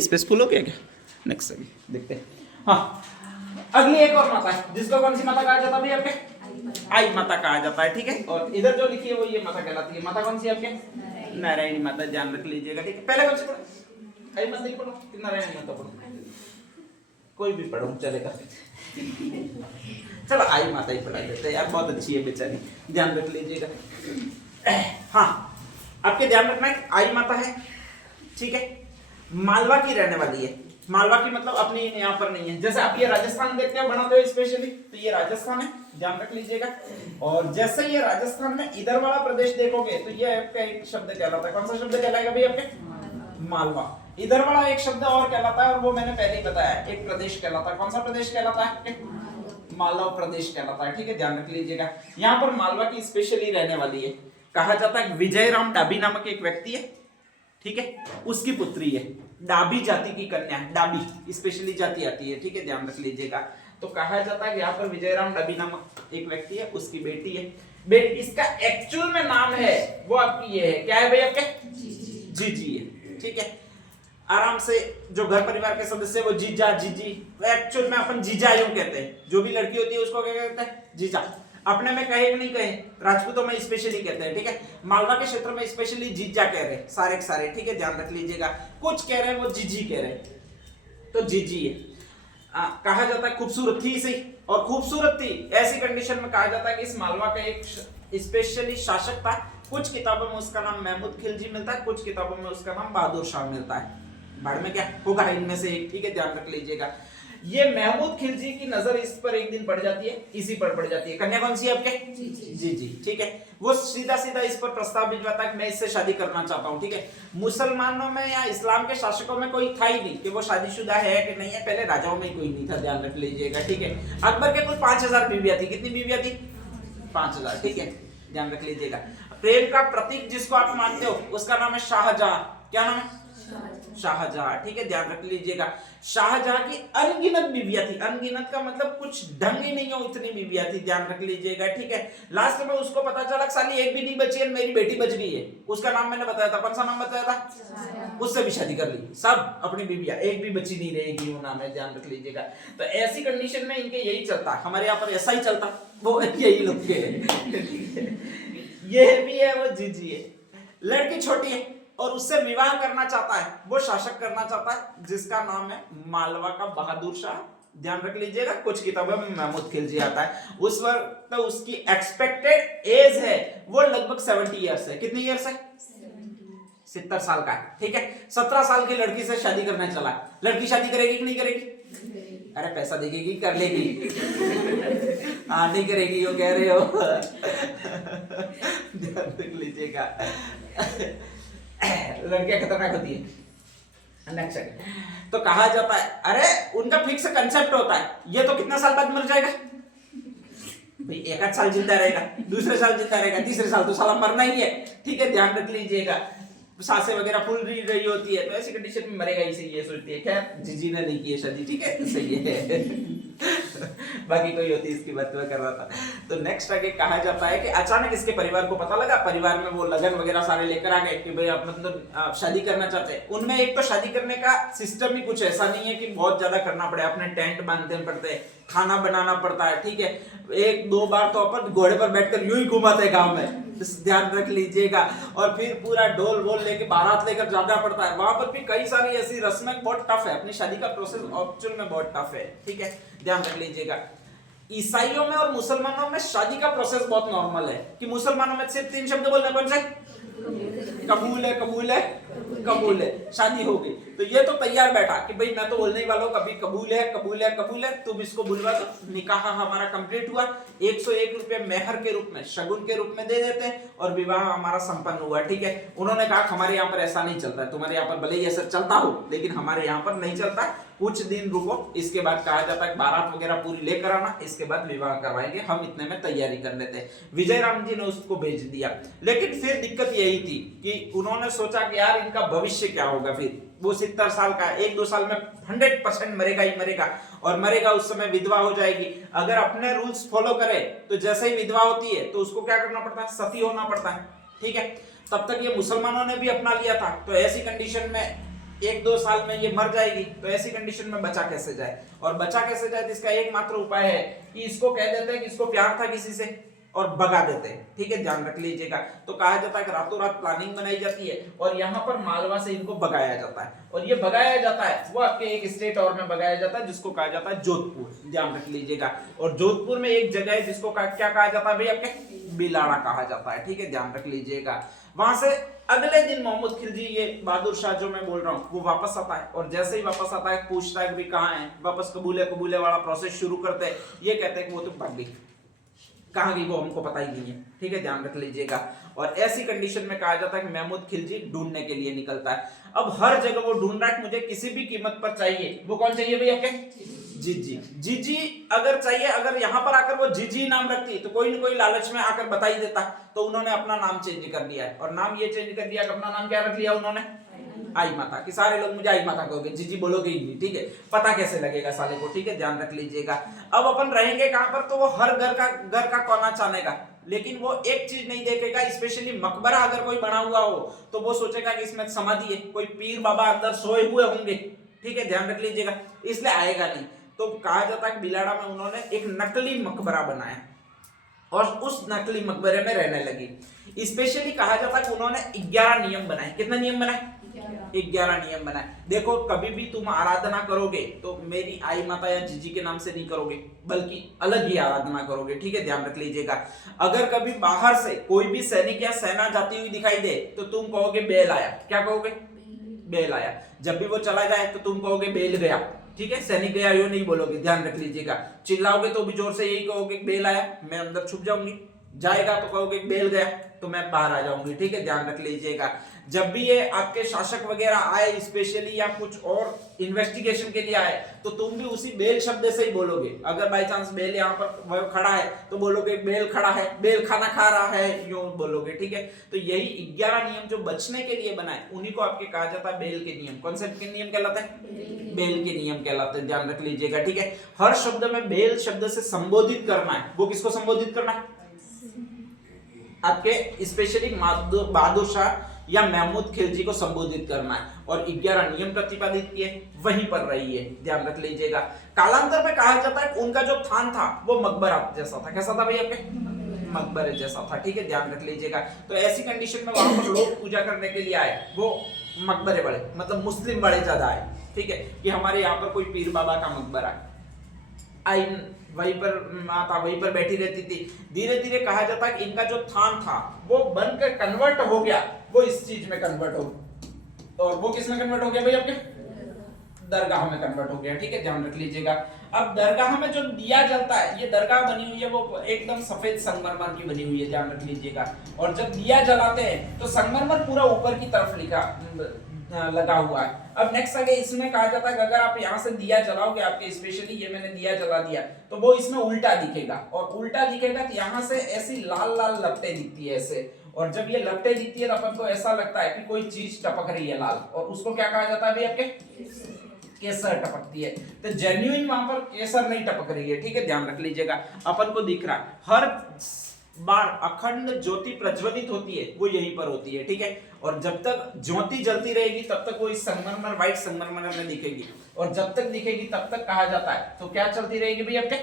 Space full हो गया क्या? नेक्स्ट अभी देखते हैं। हाँ, अगली एक और माता है जिसको कौन सी माता कहा जाता है आपके? आई माता कहा जाता है, ठीक है। और इधर जो लिखी है वो ये माता कहलाती है। माता कौन सी आपके? नारायणी माता, ध्यान रख लीजिएगा, ठीक है। पहले कौन सी पढ़ो? आई माता नहीं पढ़ो, नारायणी माता पढ़ो, कोई भी पढ़ो चलेगा। चलो आई माता ही पढ़ा देते हैं यार, बहुत अच्छी है बेचारी, ध्यान रख लीजिएगा। हाँ, आपके ध्यान रखना है आई माता है, ठीक है, मालवा की रहने वाली है। मालवा की मतलब अपनी यहाँ पर नहीं है। जैसे आप ये राजस्थान देखते हैं बनाते हुए स्पेशली, तो ये राजस्थान है, ध्यान रख लीजिएगा। और जैसे ये राजस्थान में इधर वाला प्रदेश देखोगे तो ये आपका एक शब्द कहलाता है। कौन सा शब्द कहलाएगा भाई आपके? मालवा। इधर वाला एक शब्द और कहलाता है, और वो मैंने पहले ही बताया, एक प्रदेश कहलाता है। कौन सा प्रदेश कहलाता है? मालवा प्रदेश कहलाता है, ठीक है, ध्यान रख लीजिएगा। यहाँ पर मालवा की स्पेशली रहने वाली है। कहा जाता है विजयराम डाबी नामक एक व्यक्ति है, ठीक है, उसकी पुत्री है, डाबी जाति की कन्या, डाबी स्पेशली जाति आती है, ठीक है, ध्यान रख लीजिएगा। तो कहा जाता है कि यहाँ पर विजयराम डाबी नामक एक व्यक्ति है, उसकी बेटी है। इसका एक्चुअल में नाम है वो आपकी ये है, क्या है भाई आपके? जीजी है, ठीक है। आराम से जो घर परिवार के सदस्य वो जीजा जीजी, एक्चुअल में अपन जीजा यूं कहते हैं। जो भी लड़की होती है उसको क्या कहते हैं? जीजा। अपने में कहे कि नहीं कहे, राजपूतों में स्पेशली कहते हैं, ठीक है। मालवा के क्षेत्र में स्पेशली जीजा कह रहे हैं सारे के सारे, ठीक है, ध्यान रख लीजिएगा। कुछ कह रहे हैं वो जीजी कह रहे हैं, तो जीजी है। कहा जाता है खूबसूरत थी सही, और खूबसूरत थी ऐसी कंडीशन में कहा जाता है कि इस मालवा का एक स्पेशली शासक था। कुछ किताबों में उसका नाम महमूद खिलजी मिलता है, कुछ किताबों में उसका नाम बहादुर शाह मिलता है। बाढ़ में क्या होगा इनमें से एक, ठीक है, ध्यान रख लीजिएगा। ये महमूद खिलजी की नजर इस पर एक दिन पड़ जाती है, इसी पर पड़ जाती है। कन्या कौन सी है आपके? जी, ठीक है। वो सीधा सीधा इस पर प्रस्ताव भिजवाता है कि मैं इससे शादी करना चाहता हूँ, ठीक है। मुसलमानों में या इस्लाम के शासकों में कोई था ही नहीं कि वो शादीशुदा है कि नहीं है। पहले राजाओं में कोई नहीं था, ध्यान रख लीजिएगा, ठीक है। अकबर के कुल 5000 बीवियां थी। कितनी बीवियां थी? 5000, ठीक है, ध्यान रख लीजिएगा। प्रेम का प्रतीक जिसको आप मानते हो उसका नाम है शाहजहां। क्या नाम है? शाहजहां, ठीक है, ध्यान रख लीजिएगा। शाहजहां की अनगिनत बीवियां थी। अनगिनत का मतलब कुछ ढंग ही नहीं है, उतनी बीवियां थी, ध्यान रख लीजिएगा, ठीक है। लास्ट में उसको पता चला साली एक भी नहीं बची है, मेरी बेटी बच गई है। उसका नाम मैंने बताया था, कौन सा नाम बताया था? उससे भी शादी कर ली, सब अपनी बीवियां, एक भी बची नहीं रहेगी, वो नाम है, ध्यान रख लीजिएगा। तो ऐसी कंडीशन में इनके यही चलता, हमारे यहाँ पर ऐसा ही चलता, वो यही लोग के ये भी है, वो जीजी है। लड़की छोटी है और उससे विवाह करना चाहता है, वो शासक करना चाहता है जिसका नाम है मालवा का बहादुर शाह, ध्यान रख लीजिएगा। कुछ किताबों में महमूद खिलजी आता है। उस वक्त तो उसकी एक्सपेक्टेड एज है वो लगभग 70 इयर्स है। कितनी इयर्स है? 70 साल का है, ठीक है। 17 साल की लड़की से शादी करने चला। लड़की शादी करेगी कि नहीं करेगी? अरे पैसा देगी, कर लेगी। हाँ, नहीं करेगी, वो कह रहे हो। ध्यान रख लीजिएगा, लड़कियां खतरनाक होती है। नेक्स्ट, तो कहा जाता है अरे उनका फिक्स कंसेप्ट होता है, ये तो कितना साल बाद मर जाएगा भाई, एक आध साल जिंदा रहेगा, दूसरे साल जिंदा रहेगा, तीसरे साल तो साला मरना ही है, ठीक है, ध्यान रख लीजिएगा। सांसें वगैरह फूल रही होती है, तो ऐसी कंडीशन में मरेगा ही सही, ये सोचती है। खैर जीजी ने नहीं की है शादी, ठीक है, सही है। बाकी कोई होती इसकी बात कर रहा था। तो नेक्स्ट आगे कहा जाता है कि अचानक इसके परिवार को पता लगा, परिवार में वो लगन वगैरह सारे लेकर आ गए कि भाई आप मतलब शादी करना चाहते हैं। उनमें एक तो शादी करने का सिस्टम ही कुछ ऐसा नहीं है कि बहुत ज्यादा करना पड़े, अपने टेंट बांधने पड़ते हैं, खाना बनाना पड़ता है, ठीक है। 1-2 बार तो अपन घोड़े पर बैठकर यूं ही घुमाते गांव में, ध्यान रख लीजिएगा। और फिर पूरा ढोल वोल लेके बारात लेकर जाना पड़ता है। वहां पर भी कई सारी ऐसी रस्में, बहुत टफ है। अपनी शादी का प्रोसेस एक्चुअल में बहुत टफ है, ठीक है, ध्यान रख लीजिएगा। ईसाइयों में और मुसलमानों में शादी का प्रोसेस बहुत नॉर्मल है कि मुसलमानों में सिर्फ 3 शब्द बोलने, कौन से? कबूल है, कबूल है, कबूल है, शादी हो गई। तो ये तो तैयार बैठा कि भाई मैं तो बोलने ही वाला हूँ, कभी कबूल है, कबूल है, कबूल है, तुम इसको बुलवा दो। निकाह हमारा कंप्लीट हुआ, 101 रुपए मेहर के रूप में, शगुन के रूप में दे देते हैं, और विवाह हमारा संपन्न हुआ, ठीक है। उन्होंने कहा हमारे यहाँ पर ऐसा नहीं चलता है, तुम्हारे यहाँ पर भले ही ऐसा चलता हो, लेकिन हमारे यहाँ पर नहीं चलता, कुछ दिन रुको। इसके बाद कहा जाता है बारात वगैरह पूरी लेकर आना, इसके बाद विवाह करवाएंगे, हम इतने में तैयारी कर लेते हैं। विजयराम जी ने उसको भेज दिया, लेकिन फिर दिक्कत यही थी कि उन्होंने सोचा कि यार इनका भविष्य क्या होगा। फिर वो 70 साल का, 1-2 साल में 100% मरेगा ही मरेगा, और मरेगा उस समय विधवा हो जाएगी। अगर अपने रूल्स फॉलो करे तो जैसे ही विधवा होती है तो उसको क्या करना पड़ता है? सती होना पड़ता है, ठीक है। तब तक ये मुसलमानों ने भी अपना लिया था। तो ऐसी कंडीशन में 1-2 साल में ये मर जाएगी, तो ऐसी कंडीशन में बचा कैसे जाए? और बचा कैसे जाए, तो इसका एकमात्र उपाय है कि इसको कह देते हैं कि इसको प्यार था किसी से और भगा देते हैं, ठीक है, ध्यान रख लीजिएगा। तो कहा जाता है कि रातों रात प्लानिंग बनाई जाती है और यहाँ पर मालवा से इनको भगाया जाता है, और ये भगाया जाता है वो आपके एक स्टेट और में भगाया जाता है जिसको कहा जाता है जोधपुर, ध्यान रख लीजिएगा। और जोधपुर में एक जगह है जिसको क्या कहा जाता है भाई, आपके बिलाड़ा कहा जाता है, ठीक है, ध्यान रख लीजिएगा। वहां से अगले दिन मोहम्मद खिलजी, ये बहादुर शाह जो मैं बोल रहा हूँ, वो वापस आता है, और जैसे ही वापस आता है पूछता है कि कहाँ है, वापस कबूले वाला प्रोसेस शुरू करते हैं। ये कहते हैं कि वो तो भाग गई, कहाँ गई वो हमको पता ही नहीं है, ठीक है, ध्यान रख लीजिएगा। और ऐसी कंडीशन में कहा जाता है कि महमूद खिलजी ढूंढने के लिए निकलता है। अब हर जगह वो ढूंढ रहा है, मुझे किसी भी कीमत पर चाहिए। वो कौन चाहिए भाई आपके? जीजी। जीजी अगर चाहिए, अगर यहाँ पर आकर वो जीजी नाम रखती तो कोई न कोई लालच में आकर बता ही देता, तो उन्होंने अपना नाम चेंज कर दिया है, और नाम ये चेंज कर दिया कि अपना नाम क्या रख लिया उन्होंने, आई माता, कि सारे लोग मुझे आई माता कहोगे, जीजी बोलोगे ही नहीं, ठीक है, पता कैसे लगेगा साले को, ठीक है, ध्यान रख लीजिएगा। अब अपन रहेंगे कहां पर, तो वो हर घर का कोना चाहेगा, लेकिन वो एक चीज नहीं देखेगा, स्पेशली मकबरा अगर कोई बना हुआ हो तो वो सोचेगा कि इसमें समाधि है, कोई पीर बाबा अंदर सोए हुए होंगे, ठीक है, ध्यान रख लीजिएगा, इसलिए आएगा नहीं। तो कहा जाता है कि बिलाड़ा में उन्होंने एक नकली मकबरा बनाया और उस नकली मकबरे में रहने लगी। स्पेशली कहा जाता है कि उन्होंने 11 नियम बनाए। कितना नियम बनाए? 11 नियम बनाए। देखो, कभी भी तुम आराधना करोगे तो मेरी आई माता या जीजी के नाम से नहीं करोगे, बल्कि अलग ही आराधना करोगे, ठीक है, ध्यान रख लीजिएगा। अगर कभी बाहर से कोई भी सैनिक या सेना जाती हुई दिखाई दे तो तुम कहोगे बेल आया। क्या कहोगे? बेल आया। जब भी वो चला जाए तो तुम कहोगे बेल गया, ठीक है, सैनिक गया यो नहीं बोलोगे, ध्यान रख लीजिएगा। चिल्लाओगे तो भी जोर से यही कहोगे बेल आया, मैं अंदर छुप जाऊंगी। जाएगा तो कहोगे बेल गया, तो मैं बाहर आ जाऊंगी, ठीक है, ध्यान रख लीजिएगा। जब भी ये आपके शासक वगैरह आए स्पेशली या कुछ और इन्वेस्टिगेशन के लिए आए तो तुम भी उसी बेल शब्द से ही बोलोगे। अगर बाई चांस बेल यहाँ पर खड़ा है तो बोलोगे बेल खड़ा है, बेल खाना खा रहा है, यूं बोलोगे, ठीक है। तो यही 11 नियम जो बचने के लिए बनाए, उन्हीं को आपके कहा जाता है बेल के नियम। कौन से के नियम कहलाते हैं? बेल के नियम कहलाते हैं, ध्यान रख लीजिएगा, ठीक है। हर शब्द में बेल शब्द से संबोधित करना है। वो किसको संबोधित करना है? आपके स्पेशली बहादुर शाह या महमूद खिलजी को संबोधित करना है, और 11 नियम प्रतिपादित किए, वहीं पर रही है, ध्यान रख लीजिएगा। कालांतर में कहा जाता है उनका जो थान था वो मकबरा जैसा था। कैसा था भाई आपके? मकबरे जैसा था, ठीक है, ध्यान रख लीजिएगा। तो ऐसी कंडीशन में वहां पर लोग पूजा करने के लिए आए, वो मकबरे बड़े, मतलब मुस्लिम बड़े ज्यादा आए, ठीक है, कि हमारे यहाँ पर कोई पीर बाबा का मकबरा आई, वहीं पर माता वहीं पर बैठी रहती थी। धीरे धीरे कहा जाता है कि इनका जो थान था वो बनकर कन्वर्ट हो गया, वो इस चीज में कन्वर्ट हो, और वो किस में कन्वर्ट हो गया भाई? आपके दरगाह में कन्वर्ट हो गया, ठीक है, ध्यान रख लीजिएगा। अब दरगाह में जो दिया जलता है, ये दरगाह बनी हुई है वो एकदम सफेद संगमरमर की बनी हुई है, ध्यान रख लीजिएगा। और जब दिया जलाते हैं तो संगमरमर पूरा ऊपर की तरफ लगा हुआ है। अब नेक्स्ट आगे इसमें कहा जाता है कि अगर आप यहाँ से दिया जलाओगे, आपके स्पेशली ये मैंने दिया जला दिया, तो वो इसमें उल्टा दिखेगा, और उल्टा दिखेगा तो यहाँ से ऐसी लाल लाल लपटें दिखती है ऐसे, और जब ये लपटें दिखती है तो अपन को ऐसा लगता है कि कोई चीज टपक रही है लाल, और उसको क्या कहा जाता है भाई? आपके केसर टपकती है। तो जेन्युइन वहां पर केसर नहीं टपक रही है, ठीक है, ध्यान रख लीजिएगा। अपन को दिख रहा है हर बार अखंड ज्योति प्रज्वलित होती है, वो यहीं पर होती है, ठीक है। और जब तक ज्योति जलती रहेगी तब तक वो इस संगमरमर, व्हाइट संगमरमर में दिखेगी, और जब तक दिखेगी तब तक कहा जाता है तो क्या चलती रहेगी भाई? आपके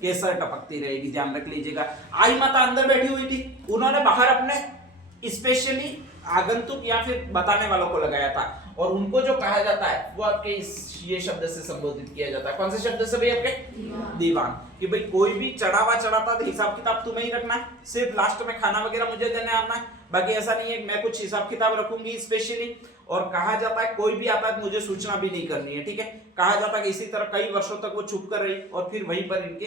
केसर टपकती रहेगी, ध्यान रख लीजिएगा। आई माता अंदर बैठी हुई थी, उन्होंने बाहर अपने स्पेशली आगंतुक या फिर बताने वालों को लगाया था, और उनको जो कहा जाता है वो आपके ये शब्द से संबोधित किया जाता है। कौन से शब्द से भाई? आपके दीवान। कि भाई कोई भी चढ़ावा चढ़ाता तो हिसाब किताब तुम्हें ही रखना है, सिर्फ लास्ट में खाना वगैरह मुझे देने आना है, बाकी ऐसा नहीं है मैं कुछ हिसाब किताब रखूंगी स्पेशली। और कहा जाता है कोई भी आता है मुझे सूचना भी नहीं करनी है, ठीक है। कहा जाता है कि इसी तरह कई वर्षों तक वो छुप कर रही और फिर वहीं पर इनके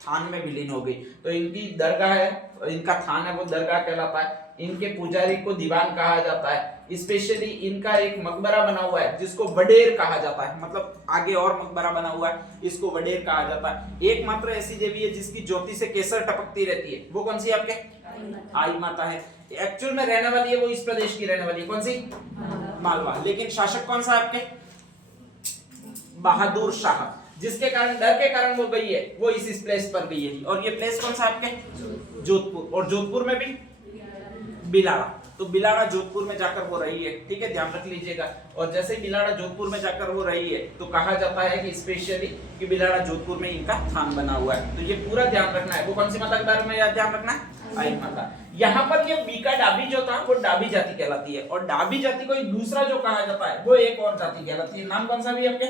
थान में विलीन हो गई। तो इनकी दरगाह है, इनका थान है, वो दरगाह कहलाता है। इनके पुजारी को दीवान कहा जाता है। स्पेशली इनका एक मकबरा बना हुआ है जिसको वडेर कहा जाता है, मतलब आगे और मकबरा बना हुआ है, इसको वडेर कहा जाता है। एकमात्र ऐसी देवी है जिसकी ज्योति से केसर टपकती रहती है, वो कौन सी आपके? आई माता है। एक्चुअल में रहने वाली है वो इस प्रदेश की रहने वाली है, कौन सी? मालवा। लेकिन शासक कौन सा आपके? बहादुर शाह, जिसके कारण डर के कारण वो गई है, वो इस प्लेस पर गई है। और ये प्लेस कौन सा आपके? जोधपुर। और जोधपुर में भी बिलाड़ा, तो बिलाड़ा जोधपुर में जाकर हो रही है, ठीक है, ध्यान रख लीजिएगा। और जैसे ही बिलाड़ा जोधपुर में जाकर हो रही है तो कहा जाता है कि स्पेशली कि बिलाड़ा जोधपुर में इनका थान बना हुआ है। तो ये पूरा ध्यान रखना है। वो कौन सी माता के बारे में ध्यान रखना है? आई माता। यहाँ पर ये बीका डाबी जो था वो डाबी जाति कहलाती है, और डाबी जाति को एक दूसरा जो कहा जाता है वो एक और जाति कहलाती है। नाम कौन सा भी आपके?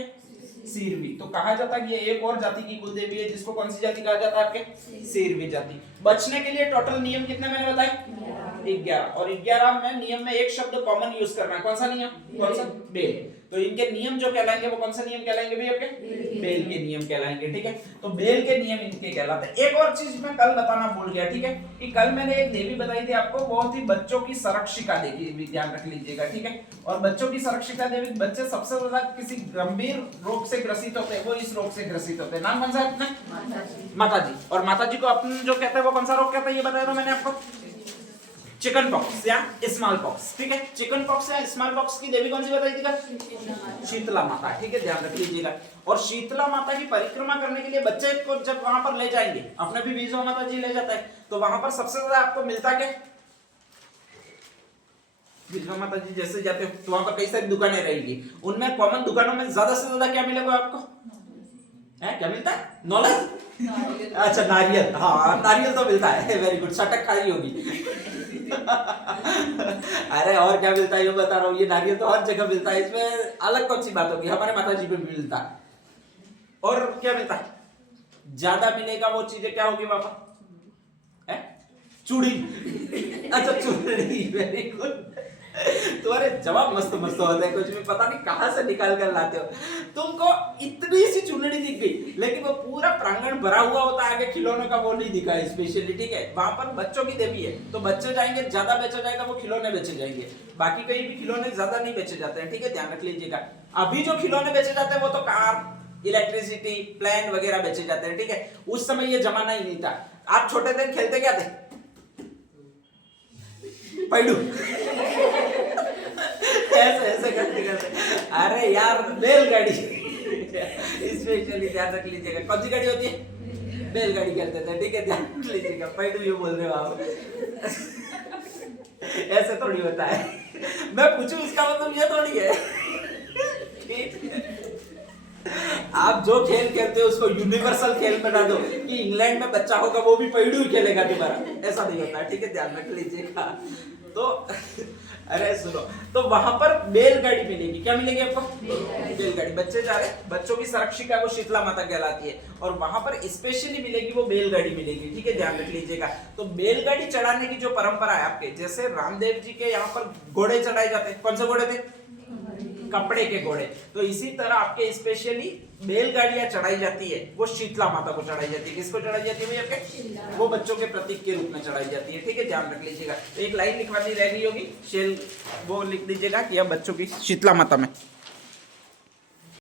सीरवी। तो कहा जाता है कि ये एक और जाति की कुलदेवी है जिसको कौन सी जाति कहा जाता है आपके? सीरवी जाति। बचने के लिए टोटल नियम कितने मैंने बताए? 11। और 11 में नियम में एक शब्द कॉमन यूज करना है। कौन सा नियम? कौन सा? बेल। तो इनके नियम जो कहलाएंगे वो कौन सा नियम कहलाएंगे भी आपके? बेल के नियम कहलाएंगे, ठीक है। तो बेल के नियम इनके कहलाते हैं। एक और चीज मैं कल बताना भूल गया, ठीक है, कि कल मैंने एक देवी बताई थी आपको, बहुत ही बच्चों की संरक्षिका देवी, ध्यान रख लीजिएगा, ठीक है। और बच्चों की संरक्षिका देवी, बच्चे सबसे ज्यादा किसी गंभीर रोग से ग्रसित होते हैं, वो इस रोग से ग्रसित होते हैं। नाम कौन सा है अपना? माता जी। और माता जी को अपन जो कहते हैं वो कौन सा रोग कहते हैं ये बताया था मैंने आपको? चिकन पॉक्स या स्मॉल पॉक्स, ठीक है। चिकन पॉक्स या स्मॉल पॉक्स की देवी कौन सी बताई थी कल? शीतला माता, ठीक है, ध्यान रख लीजिएगा। और शीतला माता की परिक्रमा करने के लिए बच्चे को जब वहां पर ले जाएंगे, अपने भी विजय माता जी ले जाता है, तो वहां पर सबसे ज्यादा आपको मिलता क्या? विजय माता जी जैसे जाते हो तो वहां पर कई सारी दुकानें रहेंगी, उनमें कॉमन दुकानों में ज्यादा से ज्यादा क्या मिलेगा आपको? क्या मिलता है? नॉलेज? अच्छा, नारियल। हाँ, नारियल तो मिलता है, वेरी गुड। सटक खाई होगी। अरे और क्या मिलता है ये बता रहा हूँ, ये नारियल तो हर जगह मिलता है, इसमें अलग कौन सी बात होगी? हमारे माता जी पे भी मिलता है। और क्या मिलता है? ज्यादा मिलेगा वो चीजें क्या होगी पापा? चूड़ी। अच्छा, चूड़ी, वेरी गुड। तुम्हारे जवाब मस्त मस्त होते हैं, कुछ भी पता नहीं कहां से निकाल कर लाते हो। तुमको इतनी सी चुनरी दिख गई, लेकिन वो पूरा प्रांगण भरा हुआ होता है, आगे खिलौनों का वो नहीं दिखा है स्पेशली, ठीक है। वहां पर बच्चों की देवी है, तो बच्चे जाएंगे, ज्यादा बेचा जाएगा, वो खिलौने बेचे जाएंगे। बाकी कहीं भी खिलौने ज्यादा नहीं बेचे जाते हैं, ठीक है, ध्यान रख लीजिएगा। अभी जो खिलौने बेचे जाते हैं वो तो कार, इलेक्ट्रिसिटी, प्लेन वगैरह बेचे जाते हैं, ठीक है। उस समय ये जमाना ही नहीं था। आप छोटे थे, खेलते क्या थे? पैडू। ऐसे ऐसे करते करते, अरे यार, बैलगाड़ी। स्पेशली ध्यान रख लीजिएगा, कौन सी गाड़ी होती है? बैलगाड़ी खेलते थे, ठीक है, ध्यान रख लीजिएगा। पैडू ये बोल रहे हो आप। ऐसे थोड़ी होता है, मैं पूछूं इसका मतलब ये थोड़ी है। आप जो खेल खेलते हो उसको यूनिवर्सल खेल बना दो कि इंग्लैंड में बच्चा होगा वो भी पैडू ही खेलेगा दोबारा, ऐसा नहीं होता है, ठीक है, ध्यान रख लीजिएगा। तो अरे सुनो, तो वहां पर बैलगाड़ी मिलेगी। क्या मिलेगी आपको? बैलगाड़ी। बच्चे जा रहे, बच्चों की संरक्षिका वो शीतला माता कहलाती है, और वहां पर स्पेशली मिलेगी वो बैलगाड़ी मिलेगी, ठीक है, ध्यान रख लीजिएगा। तो बैलगाड़ी चढ़ाने की जो परंपरा है आपके, जैसे रामदेव जी के यहाँ पर घोड़े चढ़ाए जाते हैं, कौन से घोड़े थे? कपड़े के घोड़े। तो इसी तरह आपके स्पेशली बैलगाड़ियां चढ़ाई जाती है, वो शीतला माता को चढ़ाई जाती है। किसको चढ़ाई जाती है भैया आपके? वो बच्चों के प्रतीक के रूप में चढ़ाई जाती है, ठीक है, ध्यान रख लीजिएगा। तो एक लाइन लिखवानी रह गई होगी, शेल वो लिख दीजिएगा कि अब बच्चों की शीतला माता में